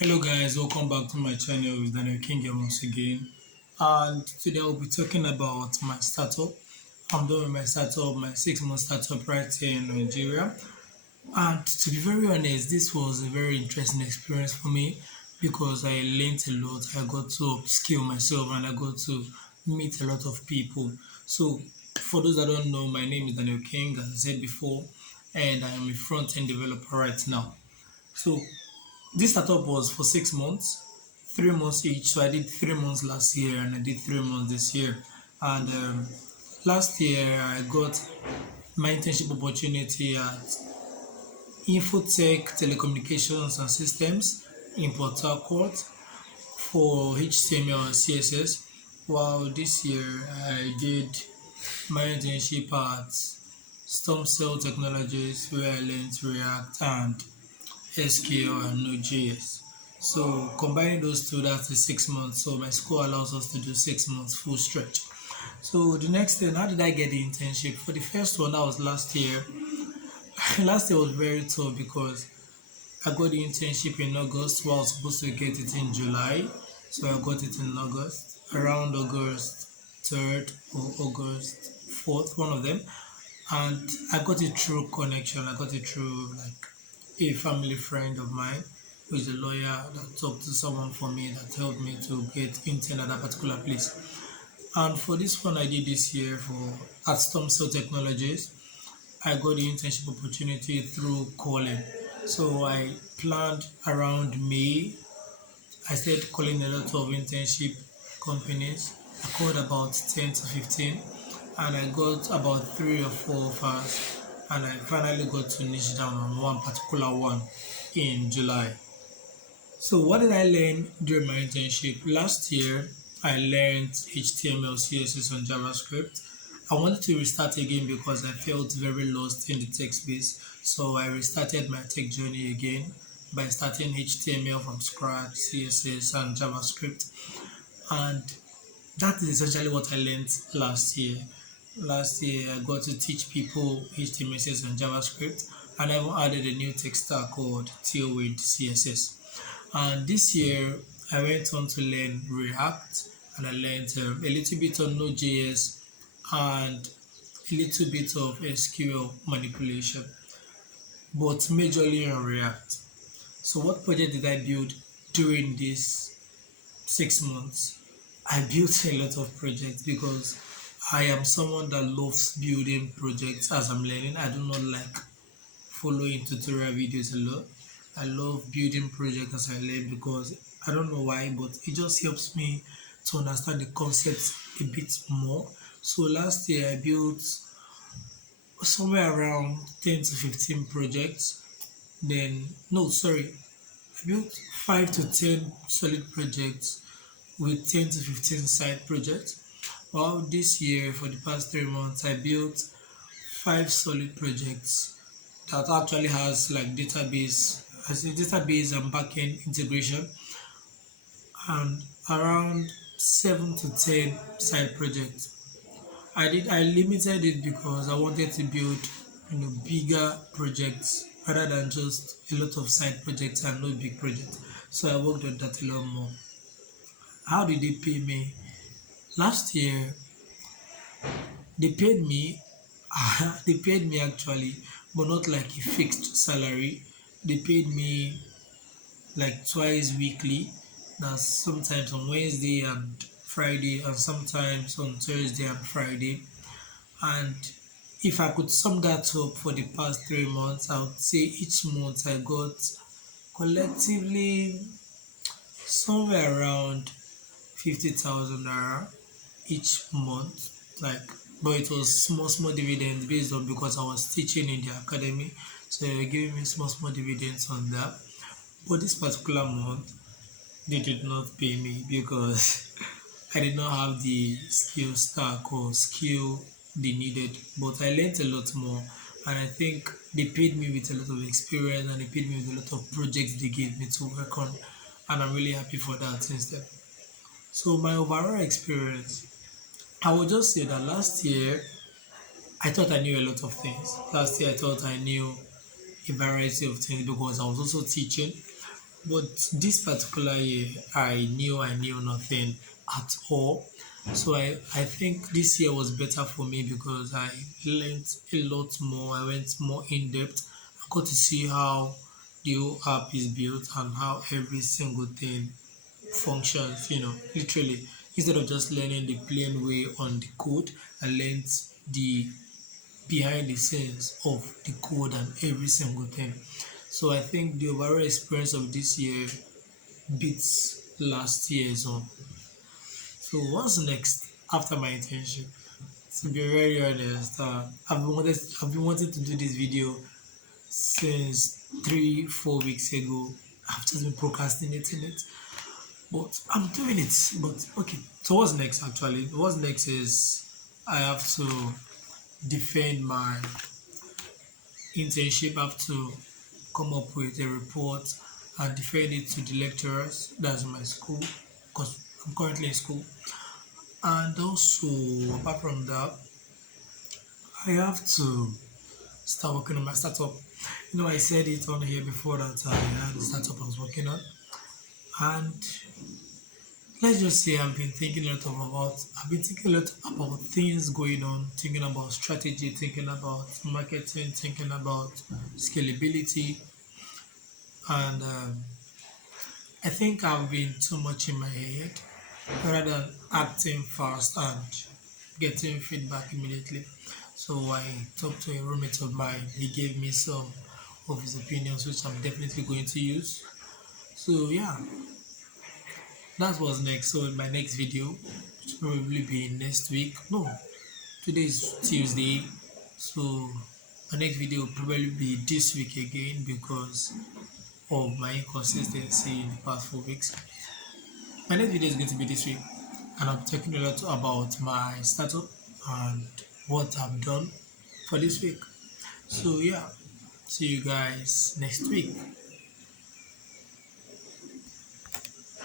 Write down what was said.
Hello guys, welcome back to my channel with Daniel King here once again. And today I'll be talking about my startup. I'm doing my startup, my 6 month startup right here in Nigeria. And to be very honest, this was a very interesting experience for me because I learned a lot. I got to upskill myself and I got to meet a lot of people. So for those that don't know, my name is Daniel King, as I said before, and I am a front-end developer right now. So this startup was for 6 months, 3 months each. So I did 3 months last year and I did 3 months this year. And last year I got my internship opportunity at Infotech Telecommunications and Systems in Port Harcourt for HTML and CSS. While this year I did my internship at Storm Cell Technologies where I learned React and SQL and Node.js. So combining those two, that's the 6 months. So my school allows us to do 6 months full stretch. So the next thing, how did I get the internship? For the first one, that was last year. Last year was very tough because I got the internship in August, while I was supposed to get it in July. So I got it in August, around August 3rd or August 4th, one of them. And I got it through connection. I got it through like a family friend of mine who is a lawyer that talked to someone for me that helped me to get intern at that particular place. And for this one I did this year for at Storm Cell Technologies, I got the internship opportunity through calling. So I planned around May. I started calling a lot of internship companies. I called about 10 to 15 and I got about 3 or 4 offers and I finally got to niche down on one particular one in July. So what did I learn during my internship? Last year I learned HTML, CSS and JavaScript. I wanted to restart again because I felt very lost in the tech space. So I restarted my tech journey again by starting HTML from scratch, CSS and JavaScript. And that is essentially what I learned last year. Last year, I got to teach people HTML, CSS, and JavaScript, and I even added a new tech stack called Tailwind CSS. And this year, I went on to learn React, and I learned a little bit on Node.js and a little bit of SQL manipulation, but majorly on React. So, what project did I build during these 6 months? I built a lot of projects because I am someone that loves building projects as I'm learning. I do not like following tutorial videos a lot. I love building projects as I learn because I don't know why, but it just helps me to understand the concepts a bit more. So last year I built somewhere around 10 to 15 projects. Then, no, sorry, I built 5 to 10 solid projects with 10 to 15 side projects. Well, this year, for the past 3 months, I built 5 solid projects that actually has like database and backend integration, and around 7 to 10 side projects. I limited it because I wanted to build bigger projects rather than just a lot of side projects and no big projects. So I worked on that a lot more. How did they pay me? Last year they paid me they paid me actually, but not like a fixed salary. They paid me like twice weekly. That's sometimes on Wednesday and Friday, and sometimes on Thursday and Friday. And if I could sum that up for the past 3 months, I would say each month I got collectively somewhere around 50,000 naira each month. Like, but it was small dividends based on because I was teaching in the academy, so they were giving me small dividends on that. But this particular month, they did not pay me because I did not have the skill stack or skill they needed. But I learned a lot more, and I think they paid me with a lot of experience and they paid me with a lot of projects they gave me to work on, and I'm really happy for that instead. So my overall experience, I would just say that last year I thought I knew a lot of things. Last year I thought I knew a variety of things because I was also teaching. But this particular year, I knew nothing at all. So I think this year was better for me because I learned a lot more. I went more in depth. I got to see how the whole app is built and how every single thing functions, literally. Instead of just learning the plain way on the code, I learned the behind the scenes of the code and every single thing. So I think the overall experience of this year beats last year's one. So what's next after my internship? To be very honest, I've been wanting to do this video since 3-4 weeks ago. I've just been procrastinating it, but I'm doing it. But okay, so what's next? Actually, what's next is I have to defend my internship. I have to come up with a report and defend it to the lecturers. That's my school, because I'm currently in school. And also, apart from that, I have to start working on my startup. I said it on here before that I had a startup I was working on. And let's just say I've been thinking a lot about things going on, thinking about strategy, thinking about marketing, thinking about scalability. And I think I've been too much in my head rather than acting fast and getting feedback immediately. So I talked to a roommate of mine. He gave me some of his opinions, which I'm definitely going to use. So yeah, that was next. So in my next video, which will probably be next week. No, today is Tuesday. So my next video will probably be this week again because of my inconsistency in the past 4 weeks. My next video is going to be this week, and I'm talking a lot about my startup and what I've done for this week. So yeah, see you guys next week.